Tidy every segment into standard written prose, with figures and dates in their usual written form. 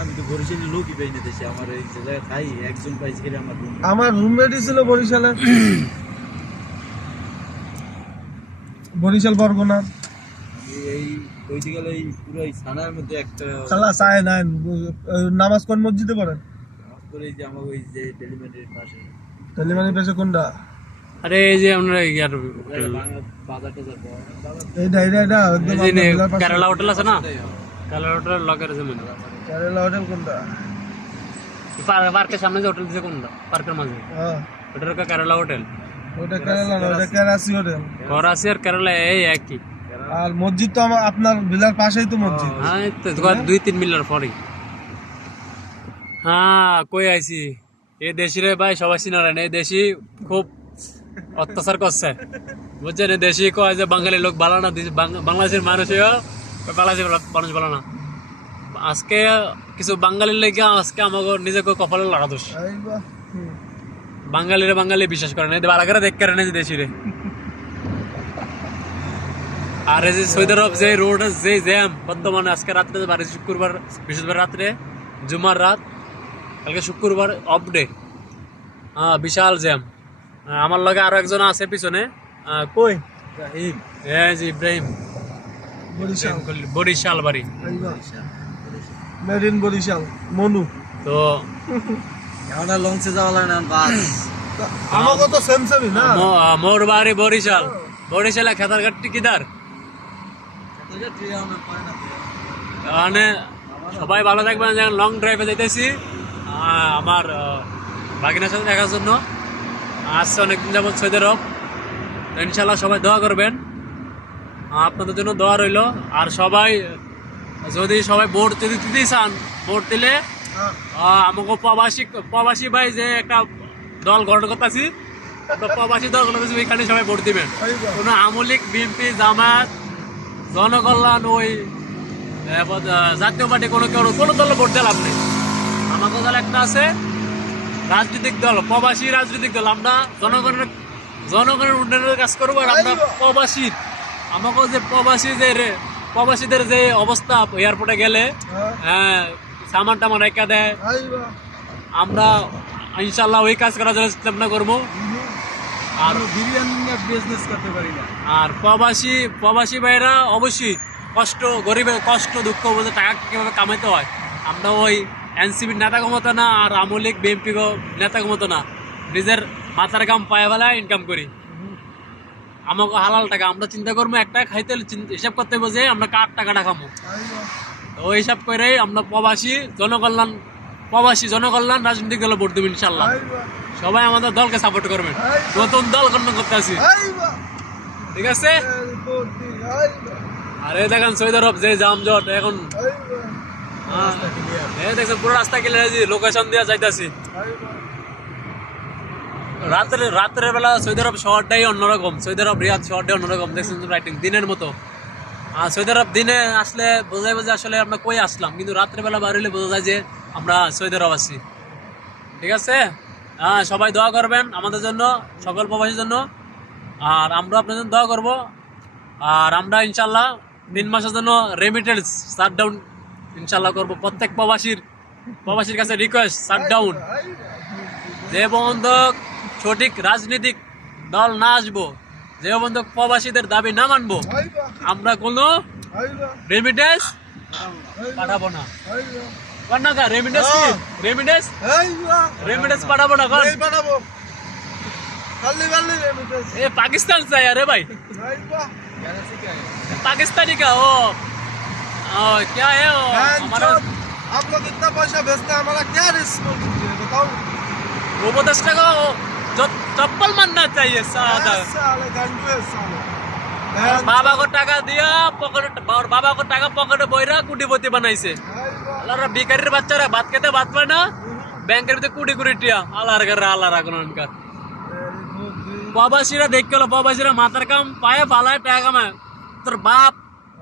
আমি তো বরিশালের লোকই পাই না দেশে, আমার এই জায়গায় খাই একজন পাইছি খেলে আমার রুমমেটই ছিল বরিশালে, বরিশাল বরগুনা। এই ওইদিকে গেলে এই পুরো এই থানার মধ্যে একটা খালা চায় না, নামাজ কোন মসজিদে পড়েন? করে এই যে আমার ওই যে ডেলিভারির পাশে তেলিমানির পেছে কোনটা? আরে এই যে আমরা ইয়ার বাজার টাজার এইটা এইটা এইটা একদম আপনার জেলার পাশে। কেরালা হোটেল আছে না, কেরালা হোটেল লগের জমি কেরালা হোটেল কোনটা? পার্কের সামনে যে হোটেল দিছে কোনটা, পার্কের মাঝে হ্যাঁ ওটার কেরালা হোটেল। ওটা কেরালা না, ওটা কেরাসি হোটেল। করাচি আর কেরালা এই একই। আর মসজিদ তো আমার আপনার ভিলার পাশেই তো মসজিদ। হ্যাঁ এই তো 2-3 মিটার পরে। হ্যাঁ কই আইছি এই দেশি রে ভাই, সবাই চিনারেন এই দেশি খুব অত্যাচার করছে বুঝছেন। এই দেশি কয় যে বাঙালি লোক ভালো না, বাংলাদেশের মানুষও বাংলাদেশের মানুষ ভালো না। আজকে কিছু বাঙালির লেগে আজকে আমাকে নিজেকে কপালে লাগা দোষ। বাঙালিরে বাঙালি বিশ্বাস করে না, বালাগারে দেখ করে না দেশি রে। আর এই যে সৌদি আরব যে রোড যে জ্যাম বর্তমানে, আজকে রাত্রে বাড়ি শুক্রবার বৃহস্পতিবার রাত্রে জুমার রাত, কালকে শুক্রবার অফ ডে, বিশাল জ্যাম। আমার লগে আরো একজন আছে পিছনে, কই ইব্রাহিম, হ্যাঁ জি ইব্রাহিম, বরিশাল বরিশাল বাড়ি। মেড ইন বরিশাল মনু। তো এখন আর লঞ্চে যাওয়া লাগে না, বাস আমাকে তো সেম সেমই না। মোর বাড়ি বরিশাল, বরিশালে খেতারঘাট টিকিদার। মানে সবাই ভালো থাকবেন, যখন লং ড্রাইভে যেতেছি আমার ভাগিনার সাথে দেখার জন্য। আসছে অনেকদিন যাবত সৌদি আরব, ইনশাল্লাহ সবাই দোয়া করবেন, আপনাদের জন্য দোয়া রইল। আর সবাই যদি সবাই ভোট যদি দিতে চান, ভোট দিলে আমাকে প্রবাসী ভাই যে একটা দল গঠন করতেছি, তো প্রবাসী দল গঠন করতেছি, ওইখানে সবাই ভোট দিবেন। কোনো আমলিক বিএনপি জামাত জনকল্যাণ ওই জাতীয় পার্টি কোনো দল ভোট দেন আপনি। আমাকে দল একটা আছে রাজনৈতিক দল, প্রবাসী রাজনৈতিক দল। আমরা জনগণের উন্নয়নের কাজ করবো। আর আমরা প্রবাসীর আমাকে যে প্রবাসীদের যে অবস্থা এয়ারপোর্টে গেলে হ্যাঁ সামান টামান রেখা দেয়, আমরা ইনশাল্লাহ ওই কাজ করার জন্য চেষ্টা করবো। আর বিরিয়ানি বিজনেস করতে পারি না। আর প্রবাসী ভাইরা অবশ্যই গরিবের কষ্ট দুঃখ বলতে টাকা কীভাবে কামাইতে হয়, আমরা ওই এনসিপির নেতাকে মতো না, আর আওয়ামী লীগ বিএনপি নেতাকে মতো না, নিজের মাথার কাম পায়ে বেলায় ইনকাম করি। আমাকে হালাল টাকা আমরা চিন্তা করবো, একটা খাইতে হলে হিসাব করতে হবে যে আমরা কার টাকাটা খামো। তো ওই হিসাব করে আমরা প্রবাসী জনকল্যাণ রাজনৈতিক দলে ভোট দেবো ইনশাল্লাহ। সবাই আমাদের দলকে সাপোর্ট করবেন, নতুন দল গঠন করতে আসি, ঠিক আছে। আর এই দেখেন সৌদি আরব যে যানজট এখন, দেখছেন পুরো রাস্তা ক্লিয়ার, লোকেশন দিয়ে যাইতেছি। রাত্রের বেলা সৌদি আরব শহরটাই অন্যরকম, সৌদি আরব রিয়াদ শহরটাই অন্যরকম, দেখছেন রাইটিং দিনের মতো। আর সৌদি আরব দিনে আসলে বোঝা যায় যে আসলে আমরা কই আসলাম, কিন্তু রাত্রেবেলা বার হইলে বোঝা যায় যে আমরা সৌদি আরব আছি, ঠিক আছে। সবাই দোয়া করবেন আমাদের জন্য, সকল প্রবাসীর জন্য, আর আমরা আপনাদের জন্য দোয়া করবো। আর আমরা ইনশাল্লাহ 3 মাসের জন্য রেমিটেন্স শাটডাউন ইনশাল্লাহ করবো। প্রত্যেক প্রবাসীর কাছে রিকোয়েস্ট, শাটডাউন। যে পর্যন্ত সঠিক রাজনৈতিক দল না আসবো, যে পর্যন্ত প্রবাসীদের দাবি না মানবো, আমরা কোনো রেমিটেন্স পাঠাবো না। রেমিটেন্স পাঠাবো না। পাকিস্তান চাই আরে ভাই, पाकिस्तानी का वो क्या है वो हमारा, आप लोग इतना पैसा भेजते हैं, हमारा क्या रिस्पॉन्सिबिलिटी है बताओ। वो 10 टका जो चप्पल मानना चाहिए सादा। साले गंडू है साले। बाबा को टाका दिया पकड़, और बाबा को टाका पकड़े বইরা কুটিপতি বানাইছে। আল্লাহর ভিখারির বাচ্চারা ভাত খেতে ভাত পায় না, ব্যাংকের ভিতরে কুটি কুটি টিয়া আল্লাহর আগনকার। প্রবাসীরা দেখ গেল, প্রবাসীরা মাথার কাম পায়ে পালায় টাকা কামায়, তোর বাপ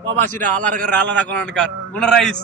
প্রবাসীরা আল্লাহর আগনকার। ওনারাইস